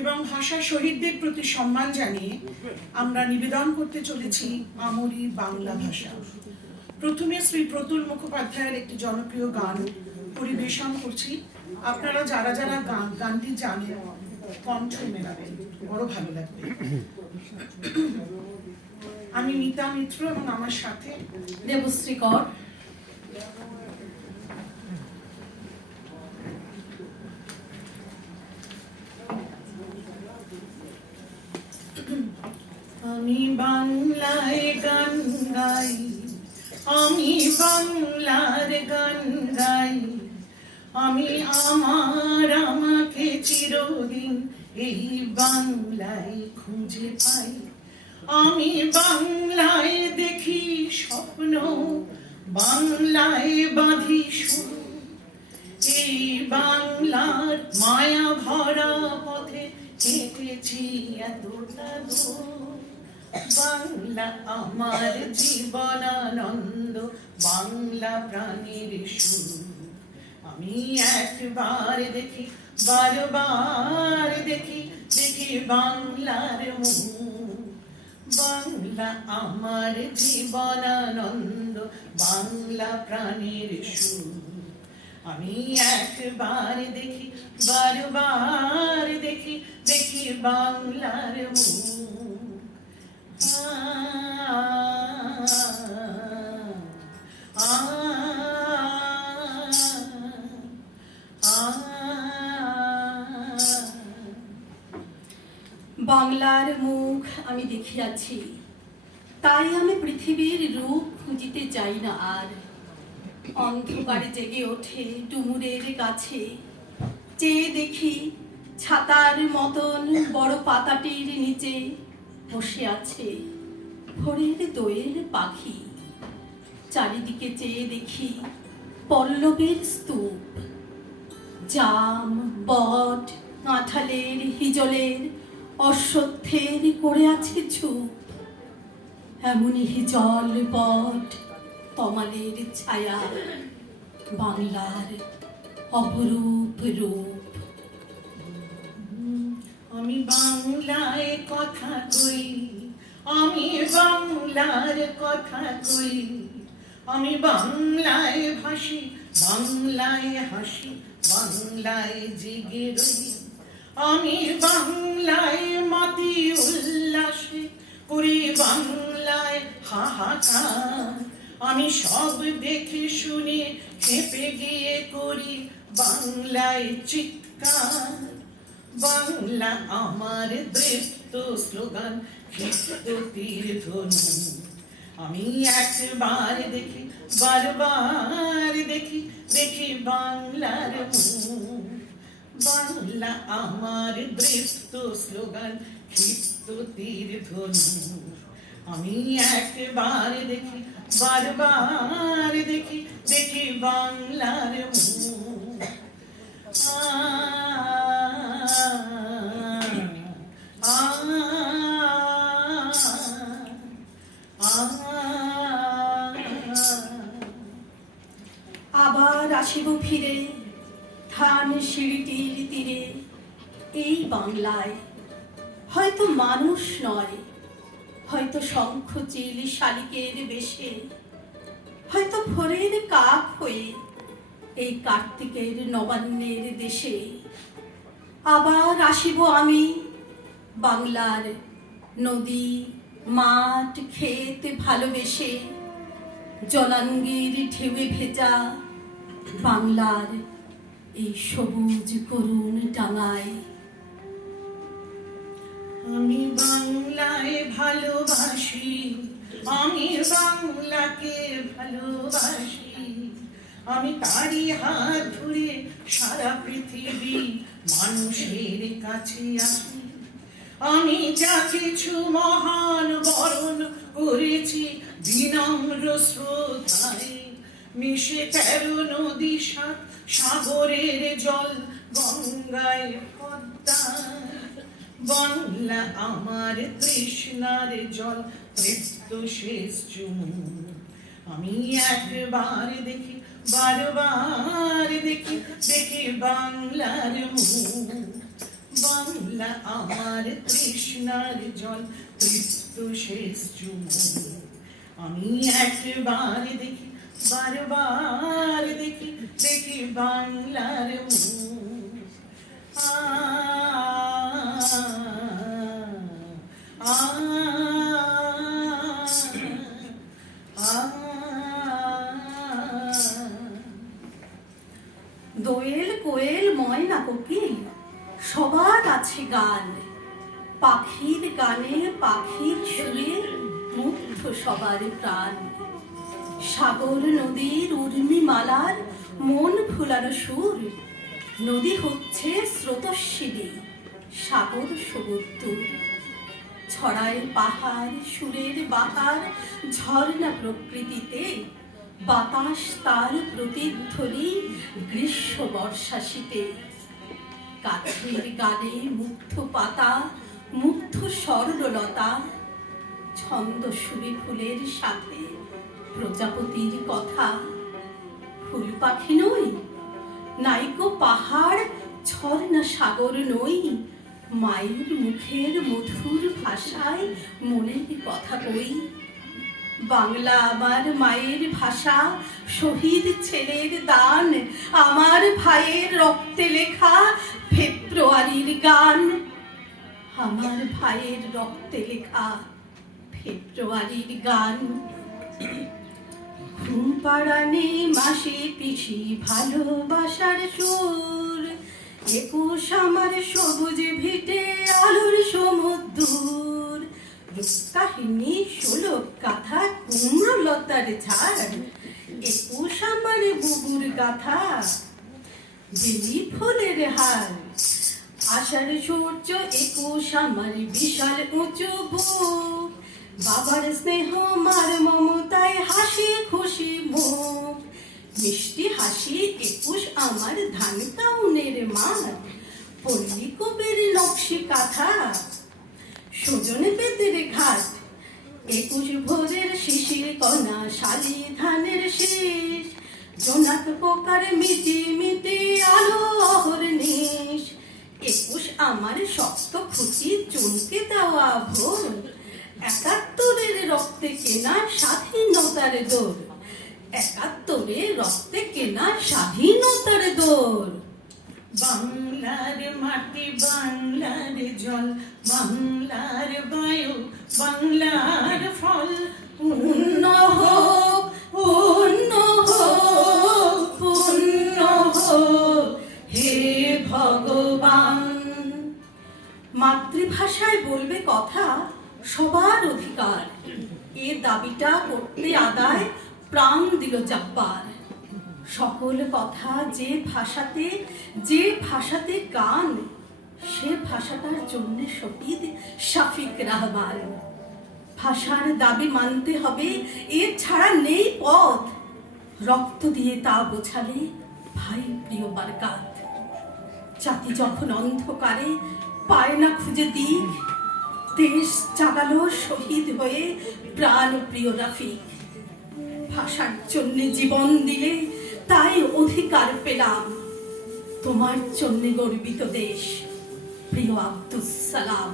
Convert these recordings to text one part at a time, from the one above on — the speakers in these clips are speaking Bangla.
এবং ভাষা শহীদদের প্রতি সম্মান জানিয়ে আমরা নিবেদন করতে চলেছি আমরি বাংলা ভাষা। প্রথমে শ্রী প্রতুল মুখোপাধ্যায়ের একটি জনপ্রিয় গান পরিবেশন করছি। আপনারা যারা যারা গানটি জানেন কণ্ঠ মেলাবেন, বড় ভালো লাগবে। আমি মিতা মিত্র এবং আমার সাথে দেবশ্রী কর। আমি বাংলায় গান গাই, আমি বাংলার গান গাই, আমি আমার আমাকে চিরদিন এই বাংলায় খুঁজে পাই। আমি বাংলায় দেখি স্বপ্ন, বাংলায় বাঁধি সুর, এই বাংলার মায়া ভরা পথে হেঁটেছি এতটা দূর। বাংলা আমার জীবনানন্দ, বাংলা প্রাণীর সুর। আমি একবার দেখি, বারবার দেখি, দেখি বাংলার মুখ। বাংলা আমার জীবনানন্দ, বাংলা প্রাণীর সুর। আমি একবার দেখি, বারবার দেখি, দেখি বাংলার মুখ। বাংলার মুখ আমি দেখিয়াছি, তাই আমি পৃথিবীর রূপ খুঁজিতে যাই না আর। অন্ধকারে জেগে ওঠে ডুমুরের কাছে, চেয়ে দেখি ছাতার মতন বড় পাতাটির নিচে বসে আছে ভোরের দোয়েল পাখি। চারিদিকে চেয়ে দেখি পল্লবের স্তূপ, জাম, বট, কাঁঠালের, হিজলের, অশ্বত্থের করে আছে ঝুপ। এমনই হিজল, বট, তমালের ছায়া বাংলার অপরূপ রূপ। আমি বাংলায় কথা কই, আমি বাংলার কথা কই, আমি বাংলায় ভাসি, বাংলায় হাসি, বাংলায় জেগে রই। আমি বাংলায় মাতি উল্লাসে করি, বাংলায় হাহাকার। আমি সব দেখে শুনে খেপে গিয়ে করি বাংলায় চিৎকার। বাংলা আমার দৃপ্ত স্লোগান, ক্ষিপ্ত তীর ধনু। আমি একবার দেখি, বারবার দেখি, দেখি বাংলার মুখ। বাংলা আমার দৃপ্ত স্লোগান, ক্ষিপ্ত তীর ধনু। আমি একবার দেখি, বারবার দেখি, দেখি বাংলার মুখ। আবার আসিব ফিরে ধান সিঁড়িটির তীরে, এই বাংলায় হয়তো মানুষ নয়, হয়তো শঙ্খ চিল শালিকের বেশে, হয়তো ভোরের কাক হয়ে এই কার্তিকের নবান্নের দেশে। আবার আসিব আমি বাংলার নদী, মাঠ, ক্ষেত ভালোবেসে, জলাঙ্গির ঢেউয়ে ভেজা বাংলার এই সবুজ করুণ ডাঙায়। আমি বাংলায় ভালোবাসি, আমি বাংলাকে ভালোবাসি, আমি তারই হাত ধরে সারা পৃথিবী মানুষের কাছে আসি। আমি যা কিছু মহান বরণ করেছি বিনম্র শ্রদ্ধায়, মিশে 13 নদী 7 সাগরের জল, গঙ্গায় পদ্মায়। বাংলা আমার তৃষ্ণার জল, তৃপ্ত শেষ চুমুক। আমি একবার দেখি, বারবার দেখি দেখি বাংলার মুখ। বাংলা আমার তৃষ্ণার জল, তৃপ্ত শেষ চুমুক। আমি একবার দেখি, বারবার দেখি দেখি বাংলার মুখ। আ আ আ দোয়েল কোয়েল ময়না কোকিল সবার আছে গান, পাখির গানে পাখির সুরে মুগ্ধ সবার প্রাণ। সাগর নদীর উর্মিমালার মন ভুলানো সুর, নদী হচ্ছে স্রোতস্বিনী, সাগর সমুদ্র। ছড়ায় পাহাড় সুরের বাহার, ঝর্ণা প্রকৃতিতে, বাতাস তার প্রতিধ্বনি গ্রীষ্ম বর্ষা শীতে। কাঠের গানে মুগ্ধ পাতা, মুগ্ধ স্বর্ণলতা, ছন্দ সুরে ফুলের সাথে প্রজাপতির কথা। ফুল পাখি নই, নাইকো পাহাড় ঝর্ণা সাগর নই, মায়ের মুখের মধুর ভাষায় মনের কথা কই। বাংলা আমার মায়ের ভাষা, শহীদ ছেলের দান, আমার ভাইয়ের রক্তে লেখা ফেব্রুয়ারির গান। আমার ভাইয়ের রক্তে লেখা ফেব্রুয়ারির গান। ঘুম পাড়ানি মাসি পিসি ভালোবাসার সুর, 21 আমার সবুজ ভিটে আলোর সমুদ্র। রূপকাহিনী 16 গাথা কুমড়ো লতার ঝাড়, 21 আমার বুবুর গাথা বেলি ফুলের হার। আষাঢ় সূর্য 21 আমার বিশাল উঁচু বুক, বাবার স্নেহ মার মমতায় হাসি খুশি মুখ। মিষ্টি হাসি 21 আমার ধান কাউনের মাঠ, পল্লী কবির নকশি কাঁথা সজনে পেতের ঘাট। 21 ভোরের শিশির কণা শালি ধানের শীষ, জোনাক পোকার মিটি মিটি আলো অহর্নিশ। 21 আমার শক্ত খুঁটি চমকে দেওয়া ভোর, 71 রক্তে কেনা স্বাধীনতার দৌড়। 71 রক্তে কেনা স্বাধীনতার দৌড়। বাংলার মাটি বাংলার জল, বাংলার বায়ু বাংলার ফল। পূর্ণ হোক পূর্ণ হোক পূর্ণ হোক হে ভগবান। মাতৃভাষায় বলবে কথা সবার অধিকার, এ দাবিটা করতে আদায় প্রাণ দিল জব্বার। সকল কথা যে ভাষাতে গান, সে ভাষাটার জন্য শহীদ শফিক রহমান। ভাষার দাবি মানতে হবে, এর ছাড়া নেই পথ। রক্ত দিয়ে তা বোঝালে ভাই প্রিয় বারকাত। জাতি যখন অন্ধকারে পায় না খুঁজে দিক, দেশ জাগালো শহীদ হয়ে প্রাণ প্রিয় রফিক। ভাষার জন্য জীবন দিলে তাই অধিকার পেলাম, তোমার জন্য গর্বিত দেশ প্রিয় আব্দুস সালাম।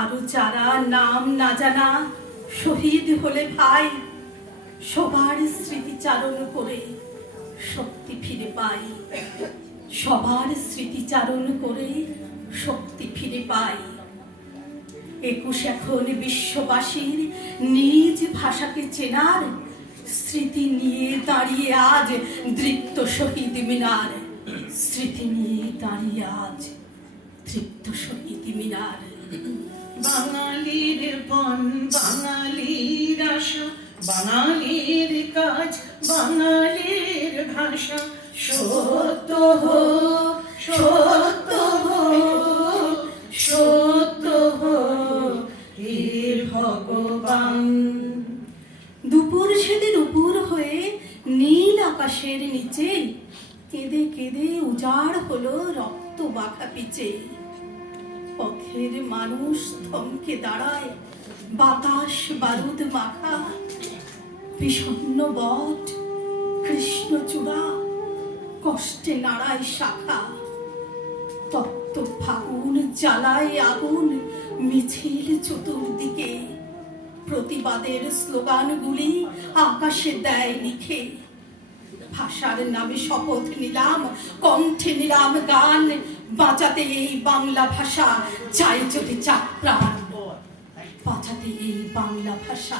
আরো যারা নাম না জানা শহীদ হলে ভাই, সবার স্মৃতিচারণ করে শক্তি ফিরে পাই। সবার স্মৃতিচারণ করে শক্তি ফিরে পাই। 21 এখন বিশ্ববাসীর নিজ ভাষাকে চেনার, স্মৃতি নিয়ে দাঁড়িয়ে আজ দৃপ্ত শহীদ মিনার। স্মৃতি নিয়ে দাঁড়িয়ে আজ তৃপ্ত শহীদ মিনার। বাঙালির পণ বাঙালির আশা, বাঙালির কাজ বাঙালির ভাষা। সত্য হোক সত্য হোক সত্য হোক হে ভগবান। দুপুর সেদিন উপর হয়ে নীল আকাশের নিচে কেঁদে কেঁদে উজাড় হলো রক্ত মাখা পিচে। পথের মানুষ থমকে দাঁড়ায়, বাতাস বারুদ মাখা। বিষণ্ণ বট কৃষ্ণচূড়া কষ্টে নাড়ায় শাখা, তপ্ত ফাগুন জ্বালায় আগুন মিছিল চতুর্দিকে, প্রতিবাদের স্লোগানগুলি আকাশে দেয় লিখে। ভাষার নামে শপথ নিলাম, কণ্ঠে নিলাম গান, বাঁচাতে এই বাংলা ভাষা চাই যদি চাক প্রাণ। বাঁচাতে এই বাংলা ভাষা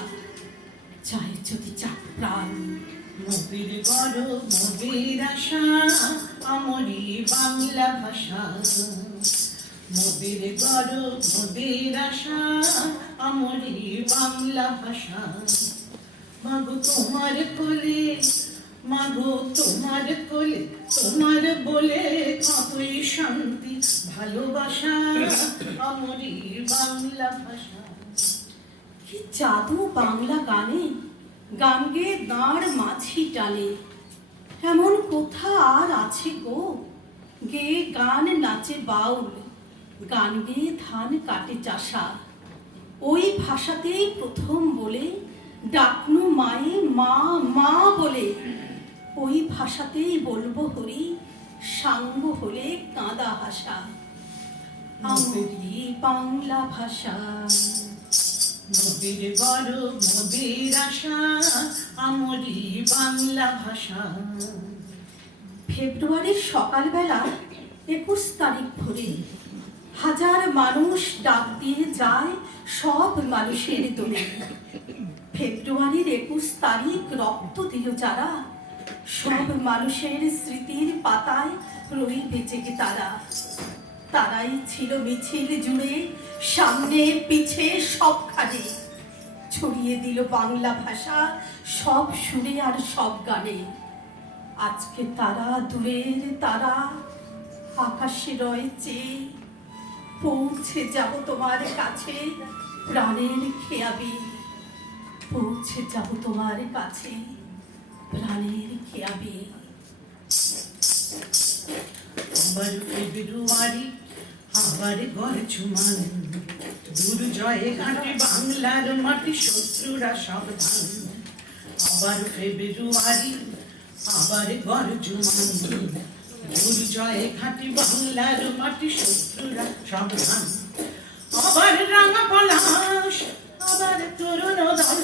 চাই যদি চাক প্রাণ। মোদের গর্ব মোদের আশা আমরি বাংলা ভাষা, মোদের গর্ব মোদের আশা আমরি বাংলা ভাষা। মাগো তোমার কোলে, মাগো তোমার কোলে, তোমার বলে কতই শান্তি ভালোবাসা আমরি বাংলা ভাষা। কি জাদু বাংলা গানে, গান গেয়ে দাঁড় মাছি টানে। এমন কোথা আর আছে গো, গেয়ে গান নাচে বাউল, গান গেয়ে ধান কাটে চাষা। ওই ভাষাতেই প্রথম বলে ডাকনু মায়ে মা মা বলে, ওই ভাষাতেই বলবো হরি সাঙ্গ হলে কাঁদা হাসা। আমরি বাংলা ভাষা। মোদের গর্ব মোদের আশা আমরি বাংলা ভাষা। ফেব্রুয়ারির সকালবেলা 21 তারিখ ভোরে হাজার মানুষ ডাক দিয়ে যায় সব মানুষের দোলে। ফেব্রুয়ারির 21 তারিখ রক্ত দিল যারা, সব মানুষের স্মৃতির পাতায় রইবে জেগে তারা। তারাই ছিল মিছিল জুড়ে, সামনে পিছে সবখানে, ছড়িয়ে দিল বাংলা ভাষা সব সুরে আর সব গানে। আজকে তারা দূরের তারা, আকাশে রয়ে চেয়ে, পৌঁছে যাব তোমার কাছে প্রাণের খেয়াবে, পৌঁছে যাব তোমার কাছে প্রাণের খেয়াবে। আবার ফেব্রুয়ারি আবার ঘর ঝুমান, দুর্জয়ে ঘাটে বাংলার মাটি শত্রুরা সাবধান। আবার ফেব্রুয়ারি আবার ঘর ঝুমান, দুর্জয়ে ঘাটে বাংলার মাটি শত্রুরা সাবধান। আবার রাঙা পলাশ আবার তরুণ দল,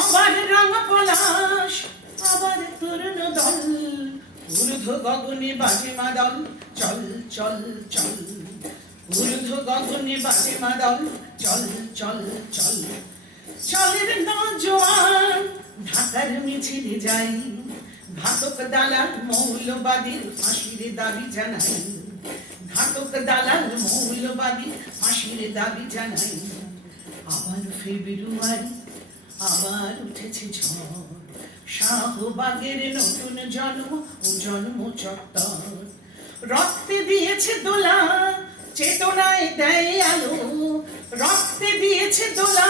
আবার রাঙা পলাশ আবার তরুণ দল। ঊর্ধ্ব গগনে বাজে মাদল, চল চল চল। ঊর্ধ্ব গগনে বাজে মাদল, চল চল চল। চলের নজওয়ান ঢাকার মিছিলে যাই, ঘাতক দালাল মৌলবাদীর ফাঁসির দাবি জানাই। ঘাতক দালাল মৌলবাদী ফাঁসির দাবি জানাই। আবার ফেব্রুয়ারি আবার উঠেছে ঝড়, শাহবাগের নতুন জন্ম ও জন্ম চত্বর। রক্তে দিয়েছে দোলা চেতনায় দেয় আলো, রক্তে দিয়েছে দোলা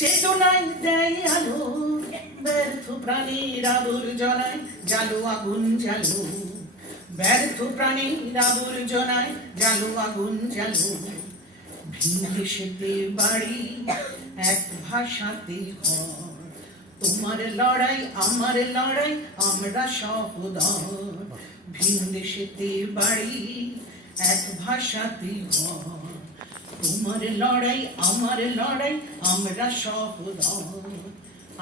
চেতনায় দেয় আলো। ব্যর্থ প্রাণীর আবর্জনায় জালো আগুন জালো, ব্যর্থ প্রাণীর আবর্জনায় জালো আগুন জালো। ভিন দেশেতে বাড়ি এক ভাষাতে ঘর, তোমার লড়াই আমার লড়াই আমরা সহোদর। ভিন দেশেতে বাড়ি এক ভাষাতে ঘর, তোমার লড়াই আমার লড়াই আমরা সহোদর।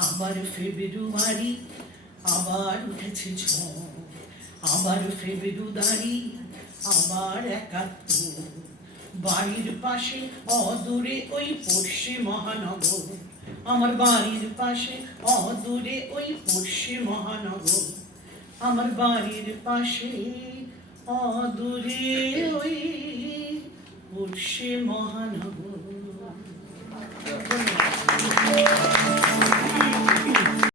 আবার ফেব্রুয়ারি আবার উঠেছে ঝড়, আবার ফেব্রুয়ারি আবার ৭১। বাড়ির পাশে অদূরে ওই পড়শি মহানগর, আমার বাড়ির পাশে অদূরে ওই পড়শি মহানগর। আমার বাড়ির পাশে অদূরে ওই পড়শি মহানগর।